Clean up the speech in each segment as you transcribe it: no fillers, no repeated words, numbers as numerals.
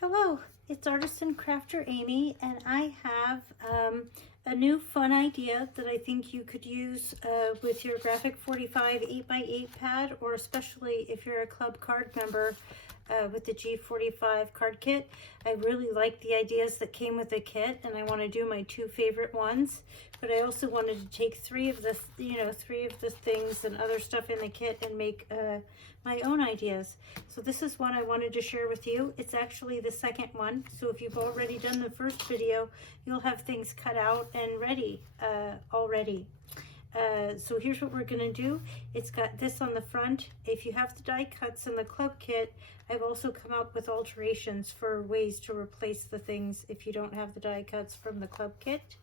Hello, it's Artisan Crafter Amy, and I have a new fun idea that I think you could use with your Graphic 45 8x8 pad, or especially if you're a club card member with the G45 card kit. I really like the ideas that came with the kit, and I want to do my two favorite ones. But I also wanted to take three of the things and other stuff in the kit and make my own ideas. So this is one I wanted to share with you. It's actually the second one. So if you've already done the first video, you'll have things cut out and ready already. So here's what we're going to do. It's got this on the front. If you have the die cuts in the club kit, I've also come up with alterations for ways to replace the things if you don't have the die cuts from the club kit.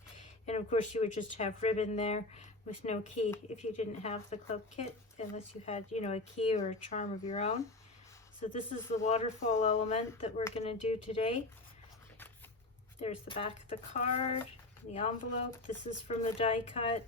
And of course you would just have ribbon there with no key if you didn't have the club kit, unless you had, a key or a charm of your own. So this is the waterfall element that we're going to do today. There's the back of the card, the envelope. This is from the die cut.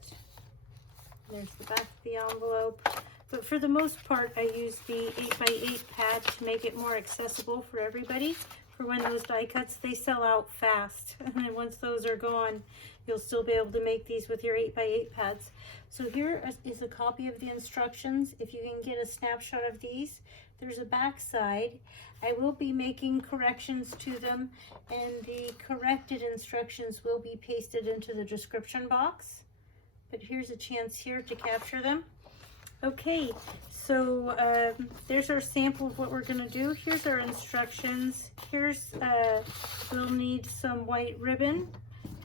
There's the back of the envelope. But for the most part, I use the 8x8 pad to make it more accessible for everybody. For when those die cuts, they sell out fast. And then once those are gone, you'll still be able to make these with your 8x8 pads. So here is a copy of the instructions. If you can get a snapshot of these, there's a back side. I will be making corrections to them, and the corrected instructions will be pasted into the description box. But here's a chance here to capture them. Okay, so there's our sample of what we're going to do. Here's our instructions. Here's, we'll need some white ribbon.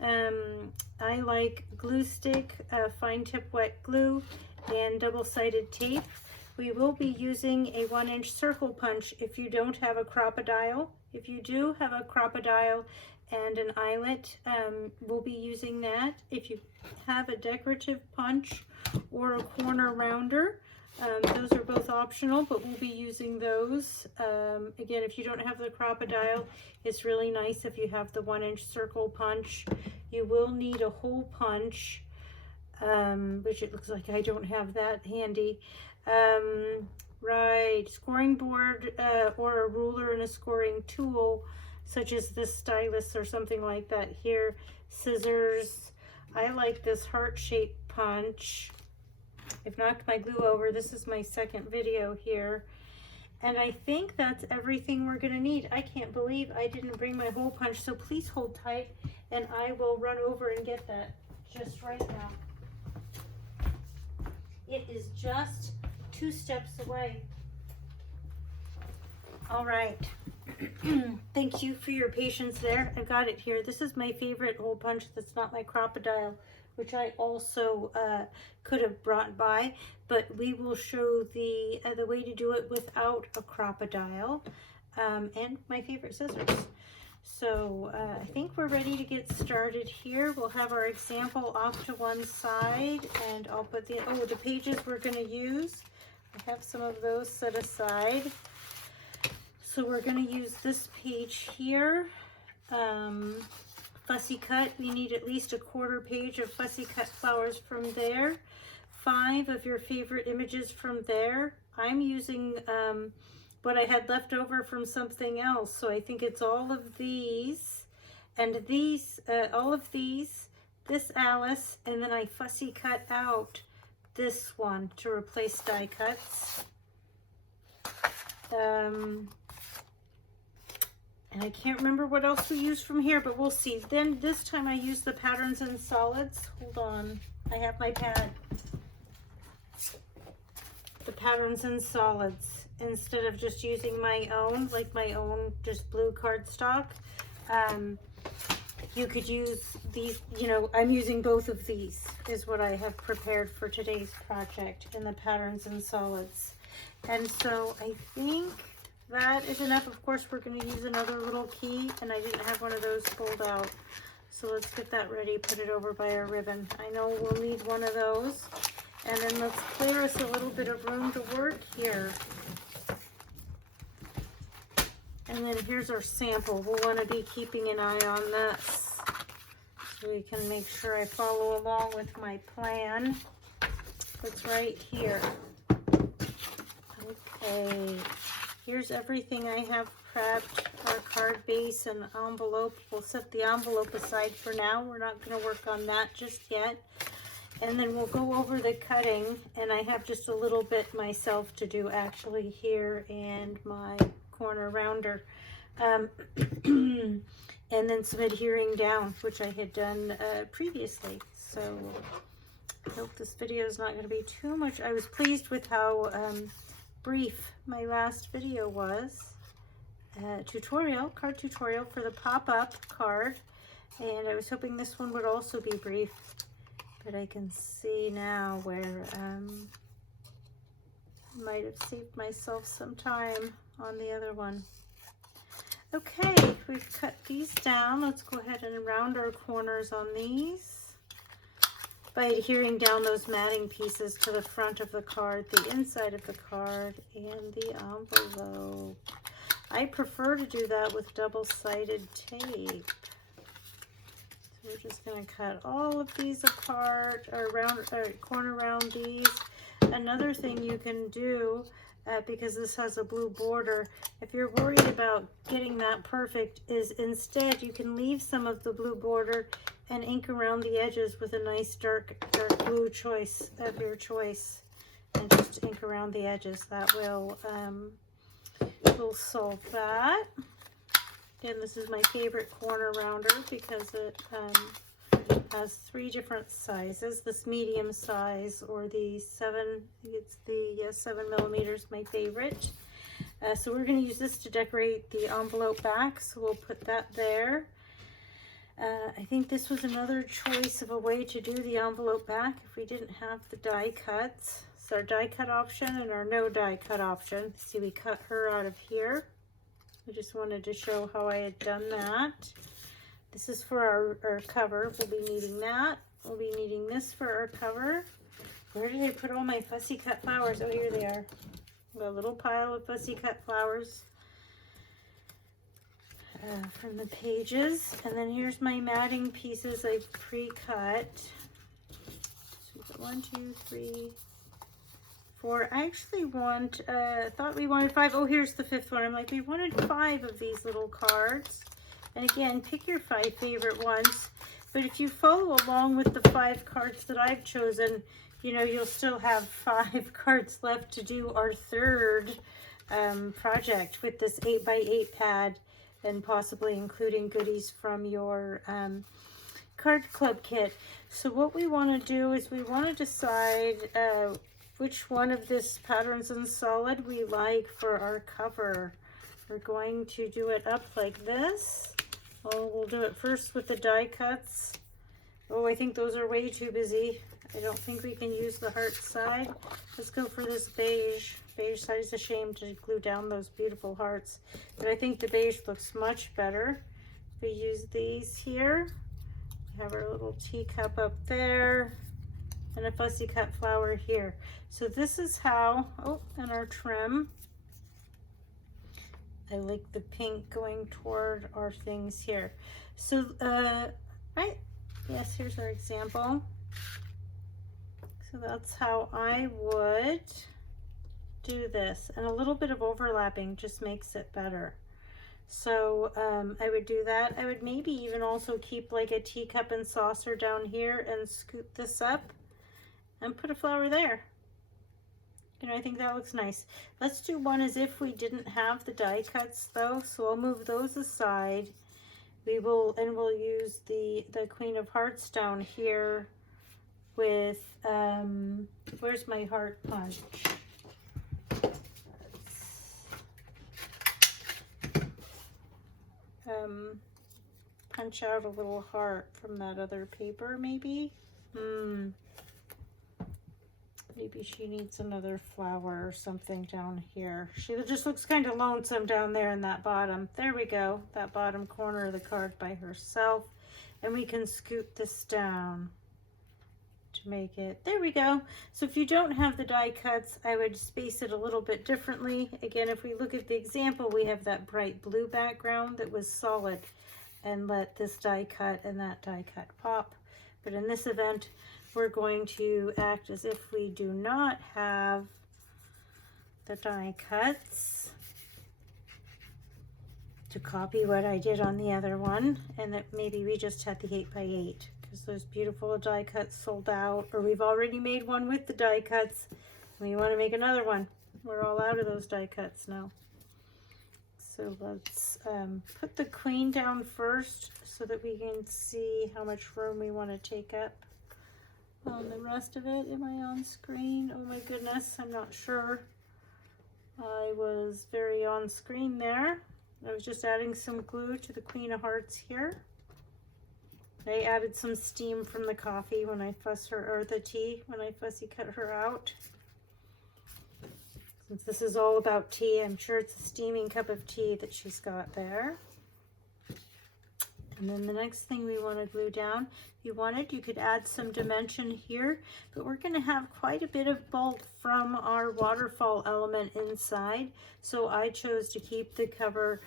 I like glue stick, fine tip wet glue, and double-sided tape. We will be using a 1-inch circle punch if you don't have a crocodile. If you do have a crocodile and an eyelet, we'll be using that. If you have a decorative punch or a corner rounder, those are both optional, but we'll be using those. Again, if you don't have the crocodile, it's really nice if you have the 1-inch circle punch. You will need a hole punch, which it looks like I don't have that handy. Right, scoring board or a ruler and a scoring tool, such as this stylus or something like that here. Scissors. I like this heart-shaped punch. I've knocked my glue over. This is my second video here. And I think that's everything we're going to need. I can't believe I didn't bring my hole punch, so please hold tight and I will run over and get that just right now. It is just 2 steps away. All right. Thank you for your patience there. I got it here. This is my favorite hole punch that's not my crocodile, which I also could have brought by, but we will show the way to do it without a crocodile, and my favorite scissors. So I think we're ready to get started here. We'll have our example off to one side, and I'll put the pages we're going to use. I have some of those set aside. So we're going to use this page here. Fussy cut, we need at least a 1/4 page of fussy cut flowers from there. 5 of your favorite images from there. I'm using what I had left over from something else, so I think it's all of these, and these, all of these, this Alice, and then I fussy cut out this one to replace die cuts. And I can't remember what else we used from here, but we'll see. Then this time I used the patterns and solids. Hold on, I have my pad. The patterns and solids, instead of just using my own, like my own just blue cardstock. You could use these, I'm using both of these is what I have prepared for today's project in the patterns and solids. And so I think that is enough. Of course, we're going to use another little key, and I didn't have one of those pulled out. So let's get that ready, put it over by our ribbon. I know we'll need one of those. And then let's clear us a little bit of room to work here. And then here's our sample. We'll want to be keeping an eye on this, so we can make sure I follow along with my plan. It's right here. Okay. Here's everything I have prepped. Our card base and envelope. We'll set the envelope aside for now. We're not going to work on that just yet. And then we'll go over the cutting, and I have just a little bit myself to do actually here and my corner rounder. And then some adhering down, which I had done previously. So I hope this video is not going to be too much. I was pleased with how brief my last video was. Card tutorial for the pop-up card. And I was hoping this one would also be brief. But I can see now where I might have saved myself some time on the other one. Okay, we've cut these down. Let's go ahead and round our corners on these by adhering down those matting pieces to the front of the card, the inside of the card, and the envelope. I prefer to do that with double-sided tape. We're just going to cut all of these apart, or corner round these. Another thing you can do, because this has a blue border, if you're worried about getting that perfect, is instead you can leave some of the blue border and ink around the edges with a nice dark blue choice of your choice, and just ink around the edges. That will solve that. And this is my favorite corner rounder because it has 3 different sizes. This medium size, or the 7, it's the 7 millimeters, my favorite. So we're going to use this to decorate the envelope back. So we'll put that there. I think this was another choice of a way to do the envelope back if we didn't have the die cuts. It's our die cut option and our no die cut option. See, we cut her out of here. I just wanted to show how I had done that. This is for our cover. We'll be needing that. We'll be needing this for our cover. Where did I put all my fussy cut flowers? Oh, here they are. A little pile of fussy cut flowers from the pages. And then here's my matting pieces I've pre-cut. So we've got 1, 2, 3, 4. I actually thought we wanted 5. Oh, here's the 5th one. I'm like, we wanted 5 of these little cards. And again, pick your 5 favorite ones. But if you follow along with the 5 cards that I've chosen, you know, you'll still have 5 cards left to do our 3rd project with this 8x8 pad, and possibly including goodies from your card club kit. So what we want to do is we want to decide which one of this Patterns in Solid we like for our cover. We're going to do it up like this. Oh, we'll do it first with the die cuts. Oh, I think those are way too busy. I don't think we can use the heart side. Let's go for this beige. Beige side is a shame to glue down those beautiful hearts. But I think the beige looks much better. We use these here. We have our little teacup up there. And a fussy cut flower here. So this is how, oh, and our trim. I like the pink going toward our things here. So, right, yes, here's our example. So that's how I would do this. And a little bit of overlapping just makes it better. So I would do that. I would maybe even also keep like a teacup and saucer down here and scoop this up and put a flower there. You know, I think that looks nice. Let's do one as if we didn't have the die cuts though. So I'll move those aside. We'll use the Queen of Hearts down here with, where's my heart punch? Punch out a little heart from that other paper maybe. Maybe she needs another flower or something down here. She just looks kind of lonesome down there in that bottom. There we go, that bottom corner of the card by herself. And we can scoot this down to make it, there we go. So if you don't have the die cuts, I would space it a little bit differently. Again, if we look at the example, we have that bright blue background that was solid, and let this die cut and that die cut pop. But in this event, we're going to act as if we do not have the die cuts. to copy what I did on the other one, and that maybe we just had the 8x8 because those beautiful die cuts sold out, or we've already made one with the die cuts and we want to make another one. We're all out of those die cuts now. So let's put the queen down first so that we can see how much room we want to take up on the rest of it. Am I on screen? Oh my goodness, I'm not sure. I was very on screen there. I was just adding some glue to the Queen of Hearts here. I added some steam from the coffee when I fuss her, or the tea, when I fussy cut her out. Since this is all about tea, I'm sure it's a steaming cup of tea that she's got there. And then the next thing we want to glue down, if you wanted, you could add some dimension here, but we're going to have quite a bit of bulk from our waterfall element inside. So I chose to keep the cover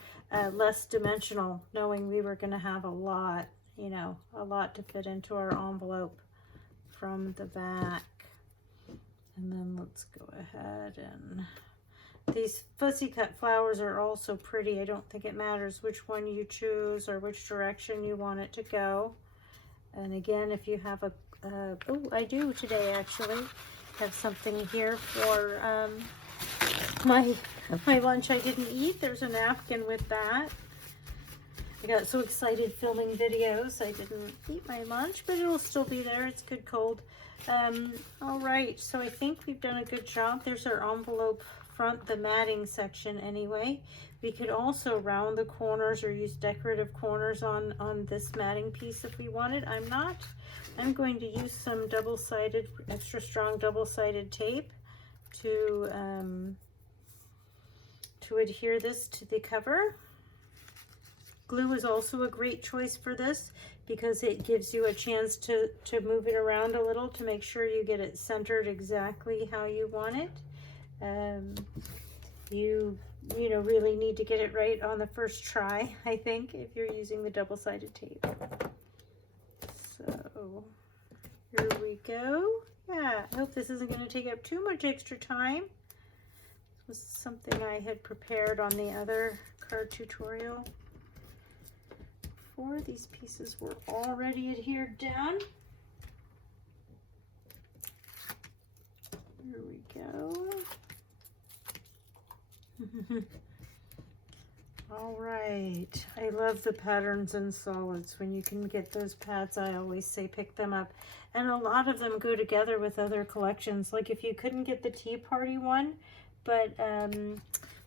less dimensional, knowing we were going to have a lot, you know, a lot to fit into our envelope from the back. And then let's go ahead and these fussy cut flowers are also pretty. I don't think it matters which one you choose or which direction you want it to go. And again, if you have a, oh, I do today actually have something here for my lunch I didn't eat. There's a napkin with that. I got so excited filming videos, I didn't eat my lunch, but it'll still be there. It's good cold. All right, so I think we've done a good job. There's our envelope front, the matting section anyway. We could also round the corners or use decorative corners on this matting piece if we wanted. I'm going to use some double-sided, extra strong double-sided tape to adhere this to the cover. Glue is also a great choice for this because it gives you a chance to move it around a little to make sure you get it centered exactly how you want it. You know, really need to get it right on the first try, I think, if you're using the double-sided tape. So here we go. Yeah, I hope this isn't going to take up too much extra time. This was something I had prepared on the other card tutorial. Before these pieces were already adhered down. Here we go. All right, I love the patterns and solids. When you can get those pads, I always say pick them up, and a lot of them go together with other collections. Like if you couldn't get the Tea Party one, but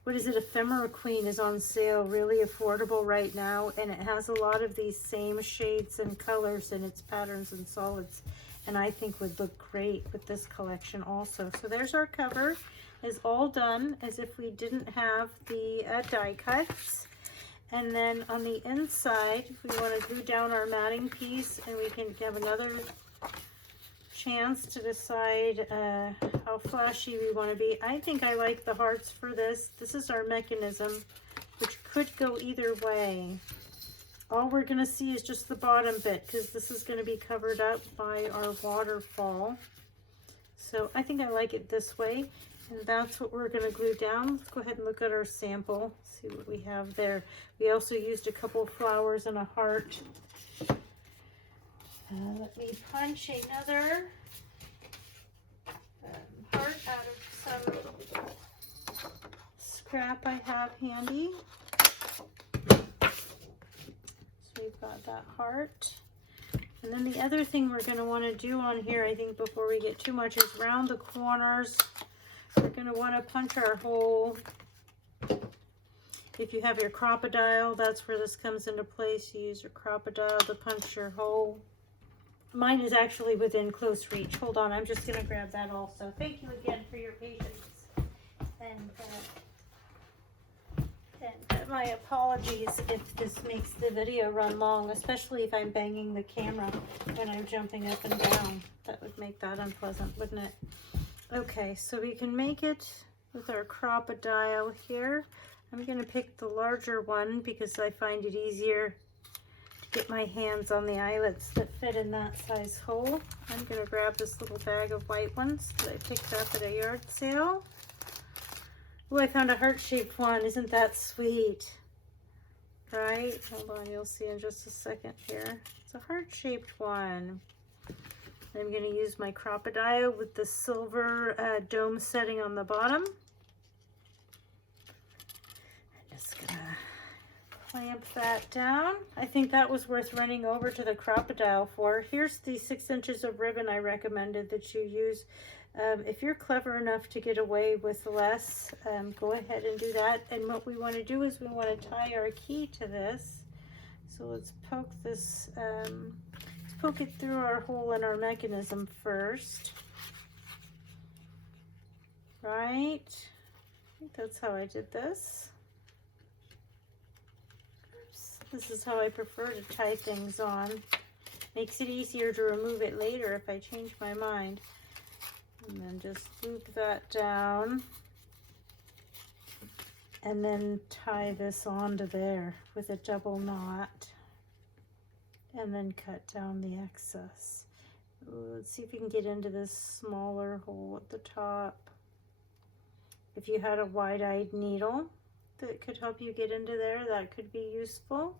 what is it, Ephemera Queen is on sale, really affordable right now, and it has a lot of these same shades and colors in its patterns and solids, and I think would look great with this collection also. So there's our cover. Is all done as if we didn't have the die cuts. And then on the inside, if we want to glue down our matting piece, and we can have another chance to decide how flashy we want to be. I think I like the hearts for this. This is our mechanism, which could go either way. All we're going to see is just the bottom bit because this is going to be covered up by our waterfall. So I think I like it this way. And that's what we're going to glue down. Let's go ahead and look at our sample, see what we have there. We also used a couple flowers and a heart. Let me punch another heart out of some scrap I have handy. So we've got that heart. And then the other thing we're going to want to do on here, I think before we get too much, is round the corners. We're going to want to punch our hole. If you have your crocodile, that's where this comes into place. You use your crocodile to punch your hole. Mine is actually within close reach. Hold on, I'm just going to grab that also. Thank you again for your patience. And my apologies if this makes the video run long, especially if I'm banging the camera when I'm jumping up and down. That would make that unpleasant, wouldn't it? Okay, so we can make it with our crocodile here. I'm going to pick the larger one because I find it easier to get my hands on the eyelets that fit in that size hole. I'm going to grab this little bag of white ones that I picked up at a yard sale. Oh, I found a heart-shaped one. Isn't that sweet? right? Hold on, you'll see in just a second here. It's a heart-shaped one. I'm going to use my Crocodile with the silver dome setting on the bottom. I'm just going to clamp that down. I think that was worth running over to the Crocodile for. Here's the 6 inches of ribbon I recommended that you use. If you're clever enough to get away with less, go ahead and do that. And what we want to do is we want to tie our key to this. So let's poke this, let's poke it through our hole in our mechanism first. Right? I think that's how I did this. Oops. This is how I prefer to tie things on. Makes it easier to remove it later if I change my mind. And then just loop that down and then tie this onto there with a double knot and then cut down the excess. Let's see if we can get into this smaller hole at the top. If you had a wide-eyed needle that could help you get into there, that could be useful.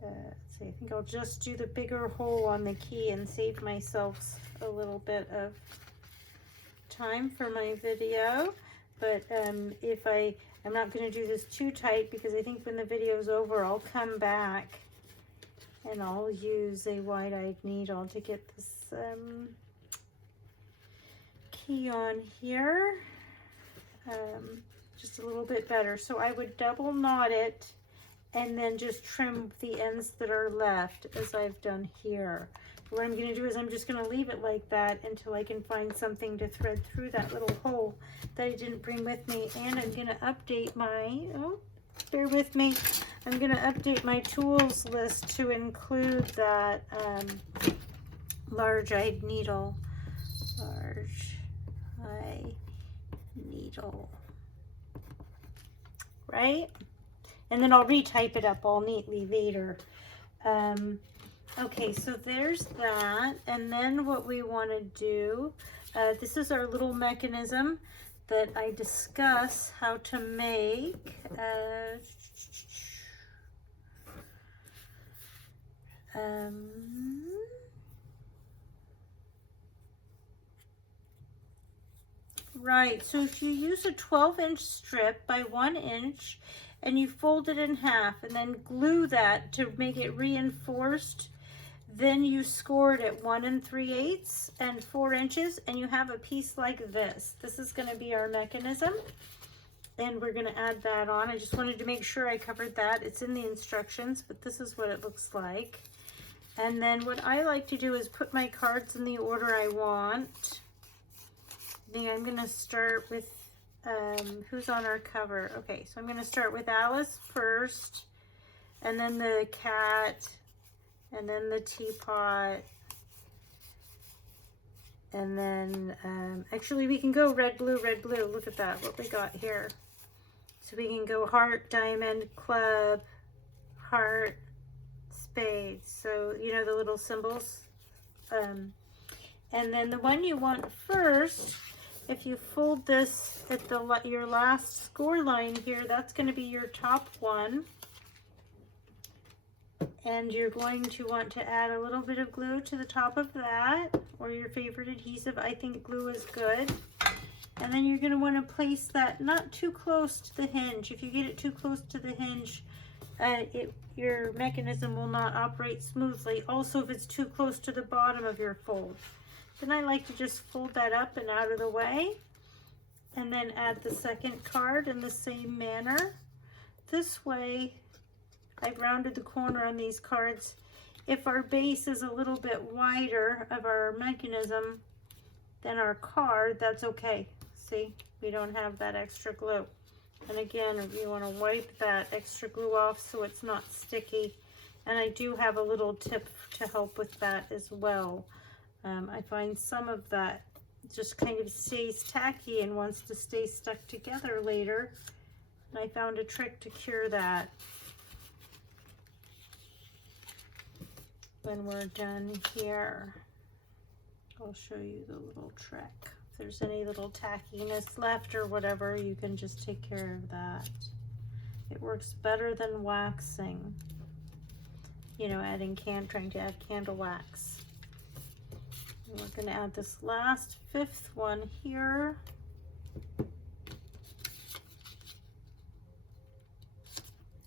Let's see, I think I'll just do the bigger hole on the key and save myself a little bit of time for my video. But if I'm not going to do this too tight, because I think when the video is over I'll come back and I'll use a wide-eyed needle to get this key on here just a little bit better. So I would double knot it and then just trim the ends that are left as I've done here. What I'm going to do is I'm just going to leave it like that until I can find something to thread through that little hole that I didn't bring with me. And I'm going to update my, oh, bear with me, I'm going to update my tools list to include that large-eyed needle. Large-eye needle. Right? And then I'll retype it up all neatly later. Okay, so there's that. And then what we want to do, this is our little mechanism that I discuss how to make. Right, so if you use a 12-inch strip by 1 inch, and you fold it in half and then glue that to make it reinforced, then you score it at 1 3/8 and 4 inches, and you have a piece like this. This is going to be our mechanism, and we're going to add that on. I just wanted to make sure I covered that. It's in the instructions, but this is what it looks like. And then what I like to do is put my cards in the order I want. I think I'm going to start with who's on our cover. Okay, so I'm going to start with Alice first, and then the cat, and then the teapot, and then actually we can go red, blue, red, blue. Look at that, what we got here. So we can go heart, diamond, club, heart, spades. So you know the little symbols. And then the one you want first, if you fold this at your last score line here, that's going to be your top one. And you're going to want to add a little bit of glue to the top of that, or your favorite adhesive. I think glue is good. And then you're going to want to place that not too close to the hinge. If you get it too close to the hinge, your mechanism will not operate smoothly. Also, if it's too close to the bottom of your fold. Then I like to just fold that up and out of the way, and then add the second card in the same manner. This way, I've rounded the corner on these cards. If our base is a little bit wider of our mechanism than our card, that's okay. See, we don't have that extra glue. And again, you want to wipe that extra glue off so it's not sticky. And I do have a little tip to help with that as well. I find some of that just kind of stays tacky and wants to stay stuck together later. And I found a trick to cure that. When we're done here, I'll show you the little trick. If there's any little tackiness left or whatever, you can just take care of that. It works better than waxing. You know, trying to add candle wax. And we're going to add this last 5th one here.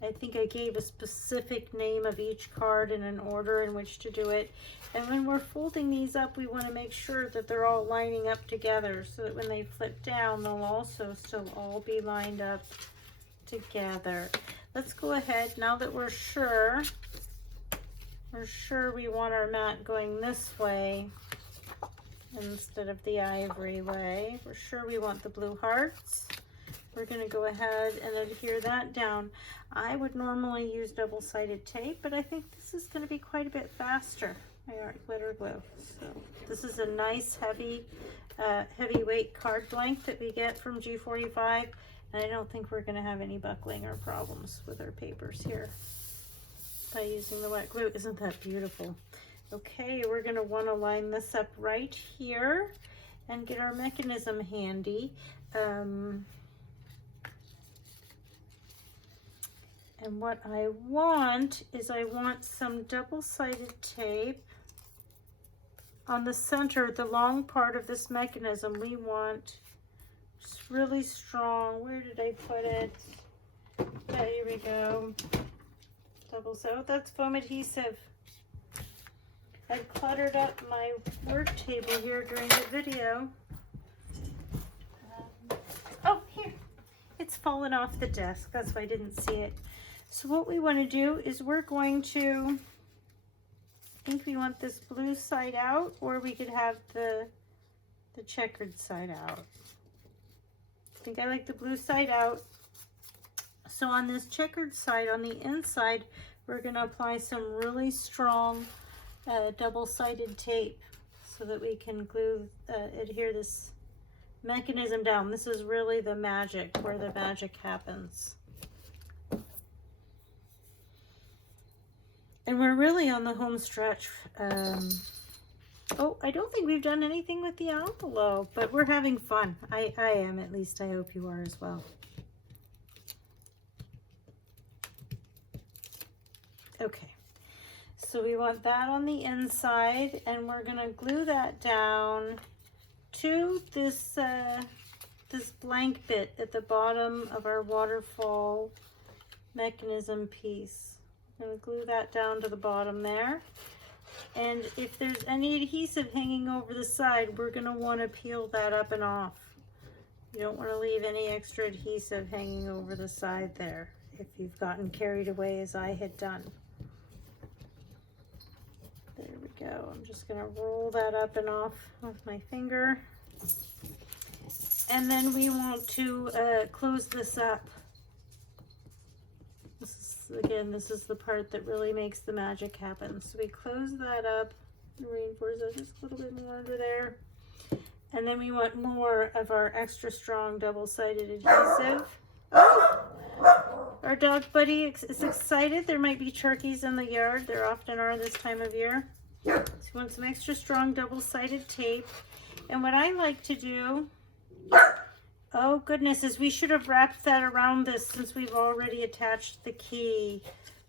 I think I gave a specific name of each card and an order in which to do it. And when we're folding these up, we want to make sure that they're all lining up together so that when they flip down, they'll also still all be lined up together. Let's go ahead, now that we're sure we want our mat going this way instead of the ivory way. We're sure we want the blue hearts. We're going to go ahead and adhere that down. I would normally use double-sided tape, but I think this is going to be quite a bit faster. My art glitter glue. So this is a nice heavyweight card blank that we get from G45, and I don't think we're going to have any buckling or problems with our papers here by using the wet glue. Isn't that beautiful? Okay, we're going to want to line this up right here and get our mechanism handy. And what I want is I want some double-sided tape on the center, the long part of this mechanism. We want just really strong. Where did I put it? Yeah, here we go. Oh, that's foam adhesive. I cluttered up my work table here during the video. Oh, here. It's fallen off the desk. That's why I didn't see it. So what we want to do is we're going to, I think we want this blue side out, or we could have the checkered side out. I think I like the blue side out. So on this checkered side, on the inside, we're going to apply some really strong double-sided tape so that we can adhere this mechanism down. This is really the magic, where the magic happens. And we're really on the home stretch. Oh, I don't think we've done anything with the envelope, but we're having fun. I am, at least. I hope you are as well. Okay, so we want that on the inside, and we're going to glue that down to this this blank bit at the bottom of our waterfall mechanism piece. I'm going to glue that down to the bottom there. And if there's any adhesive hanging over the side, we're going to want to peel that up and off. You don't want to leave any extra adhesive hanging over the side there if you've gotten carried away as I had done. There we go. I'm just going to roll that up and off with my finger. And then we want to close this up. Again, this is the part that really makes the magic happen. So we close that up, reinforce that just a little bit more under there. And then we want more of our extra strong double-sided adhesive. Oh! Our dog buddy is excited. There might be turkeys in the yard. There often are this time of year. So we want some extra strong double-sided tape. And what I like to do, oh goodness, is we should have wrapped that around this since we've already attached the key.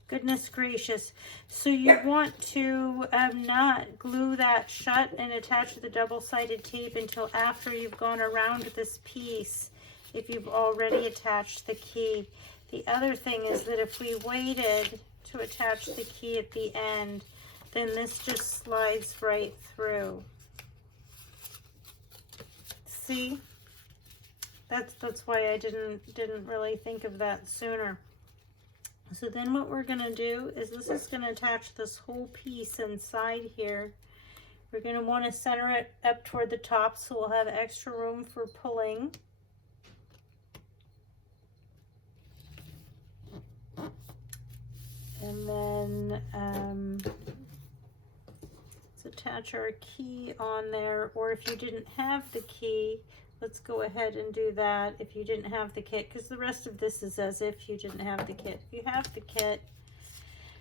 Goodness gracious. So you want to not glue that shut and attach the double-sided tape until after you've gone around this piece, if you've already attached the key. The other thing is that if we waited to attach the key at the end, then this just slides right through. See? That's why I didn't really think of that sooner. So then what we're going to do is this is going to attach this whole piece inside here. We're going to want to center it up toward the top so we'll have extra room for pulling. And then let's attach our key on there, or if you didn't have the key, let's go ahead and do that if you didn't have the kit, because the rest of this is as if you didn't have the kit. If you have the kit,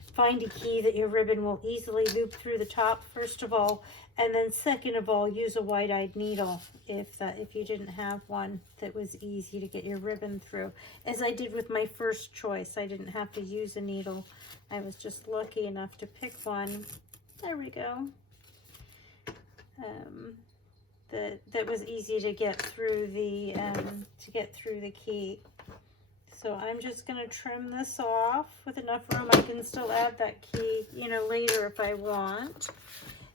find a key that your ribbon will easily loop through the top, first of all, and then second of all, use a wide-eyed needle if you didn't have one that was easy to get your ribbon through. As I did with my first choice, I didn't have to use a needle. I was just lucky enough to pick one. There we go. That was easy to get through the key. So I'm just going to trim this off with enough room. I can still add that key, you know, later if I want.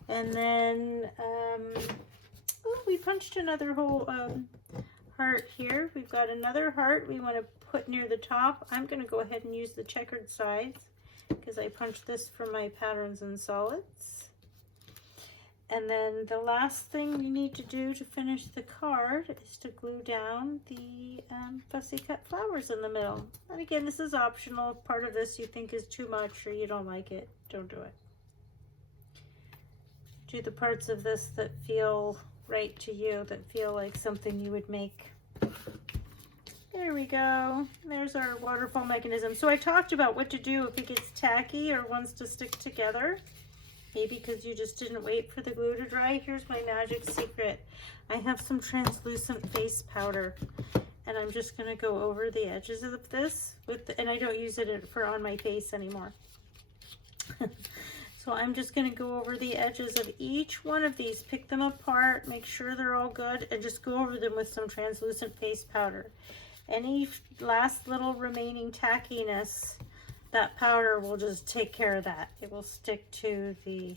And then, oh, we punched another whole heart here. We've got another heart we want to put near the top. I'm going to go ahead and use the checkered sides because I punched this from my patterns and solids. And then the last thing we need to do to finish the card is to glue down the fussy cut flowers in the middle. And again, this is optional. If part of this you think is too much or you don't like it, don't do it. Do the parts of this that feel right to you, that feel like something you would make. There we go. There's our waterfall mechanism. So I talked about what to do if it gets tacky or wants to stick together. Maybe because you just didn't wait for the glue to dry. Here's my magic secret. I have some translucent face powder, and I'm just going to go over the edges of this and I don't use it for on my face anymore. So I'm just going to go over the edges of each one of these, pick them apart, make sure they're all good, and just go over them with some translucent face powder. Any last little remaining tackiness, that powder will just take care of that. It will stick to the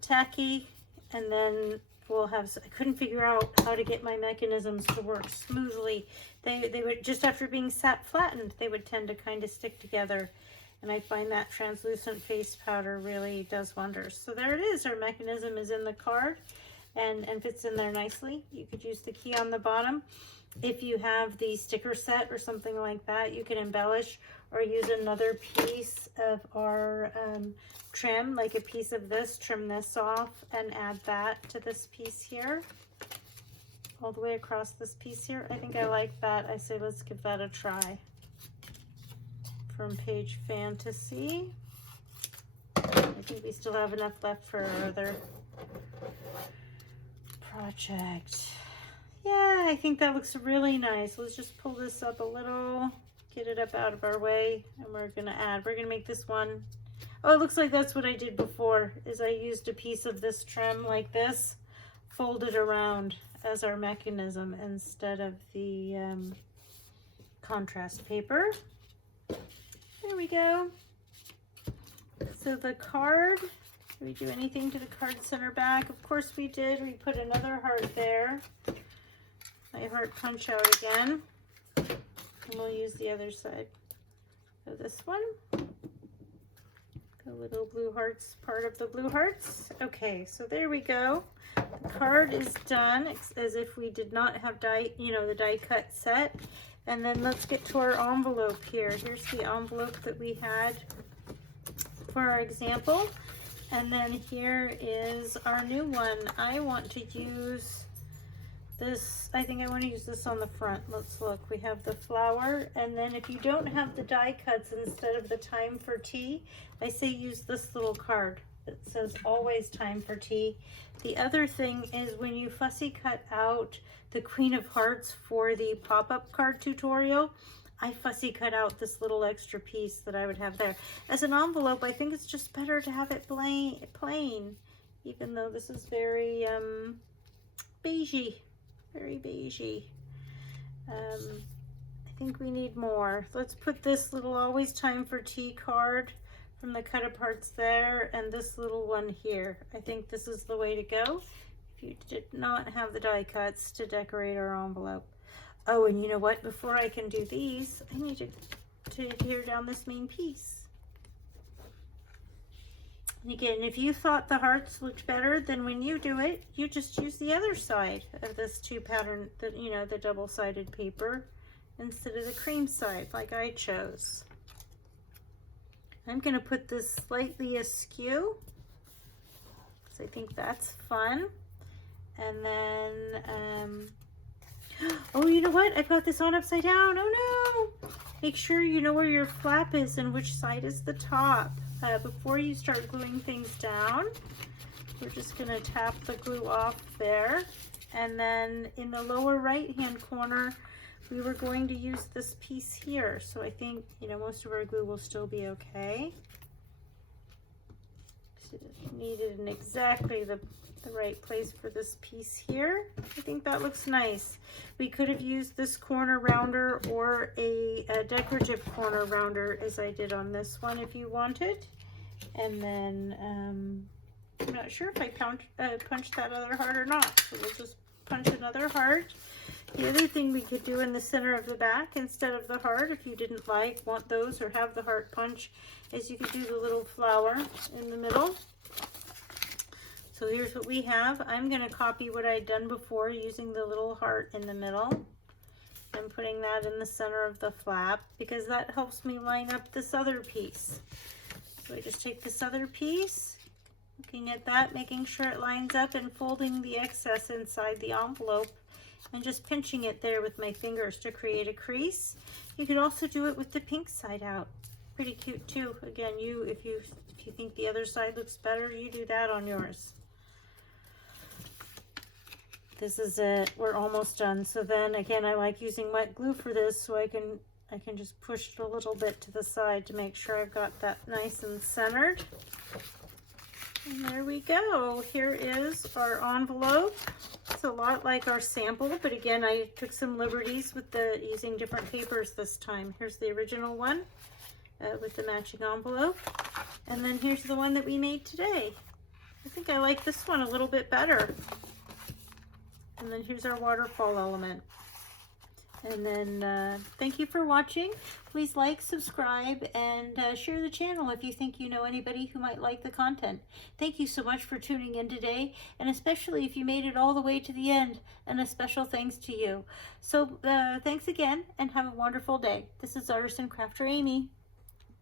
tacky, and then we'll have, I couldn't figure out how to get my mechanisms to work smoothly. They would, just after being flattened, they would tend to kind of stick together. And I find that translucent face powder really does wonders. So there it is. Our mechanism is in the card and fits in there nicely. You could use the key on the bottom. If you have the sticker set or something like that, you can embellish or use another piece of our trim, like a piece of this, trim this off and add that to this piece here, all the way across this piece here. I think I like that. I say let's give that a try. From Page Fantasy. I think we still have enough left for our other project. Yeah, I think that looks really nice. Let's just pull this up a little, get it up out of our way, and we're gonna make this one. Oh, it looks like that's what I did before, is I used a piece of this trim like this, folded around as our mechanism instead of the contrast paper. There we go. So the card, did we do anything to the card center back? Of course we did. We put another heart there. My heart punch out again. And we'll use the other side. So this one. The little blue hearts, part of the blue hearts. Okay, so there we go. The card is done, as if we did not have die, the die cut set. And then let's get to our envelope here. Here's the envelope that we had for our example. And then here is our new one. I want to use this, I think I want to use this on the front. Let's look. We have the flower, and then if you don't have the die cuts instead of the time for tea, I say use this little card that says always time for tea. The other thing is when you fussy cut out the Queen of Hearts for the pop-up card tutorial, I fussy cut out this little extra piece that I would have there. As an envelope, I think it's just better to have it plain, even though this is very beigey, very beigey. I think we need more. Let's put this little always time for tea card from the cut aparts there, and this little one here. I think this is the way to go if you did not have the die cuts to decorate our envelope. Oh, and you know what? Before I can do these, I need to adhere down this main piece. And again, if you thought the hearts looked better, then when you do it, you just use the other side of this two pattern, the double-sided paper, instead of the cream side, like I chose. I'm going to put this slightly askew, because I think that's fun. And then, Oh, you know what? I've got this on upside down. Oh no! Make sure you know where your flap is and which side is the top. Before you start gluing things down, we're just going to tap the glue off there. And then in the lower right hand corner, we were going to use this piece here. So I think, you know, most of our glue will still be okay. Needed in exactly the right place for this piece here. I think that looks nice. We could have used this corner rounder or a decorative corner rounder as I did on this one if you wanted. And then I'm not sure if I punched that other heart or not, so we'll just punch another heart. The other thing we could do in the center of the back instead of the heart, if you didn't want those or have the heart punch, is you could do the little flower in the middle. So here's what we have. I'm going to copy what I'd done before using the little heart in the middle. I'm putting that in the center of the flap because that helps me line up this other piece. So I just take this other piece, looking at that, making sure it lines up and folding the excess inside the envelope and just pinching it there with my fingers to create a crease. You could also do it with the pink side out. Pretty cute too. Again, if you think the other side looks better, you do that on yours. This is it. We're almost done. So then again, I like using wet glue for this so I can just push it a little bit to the side to make sure I've got that nice and centered. And there we go. Here is our envelope. It's a lot like our sample, but again, I took some liberties with using different papers this time. Here's the original one with the matching envelope. And then here's the one that we made today. I think I like this one a little bit better. And then here's our waterfall element. And then thank you for watching. Please like, subscribe, and share the channel if you think you know anybody who might like the content. Thank you so much for tuning in today, and especially if you made it all the way to the end, and a special thanks to you. So thanks again, and have a wonderful day. This is Artist and Crafter Amy.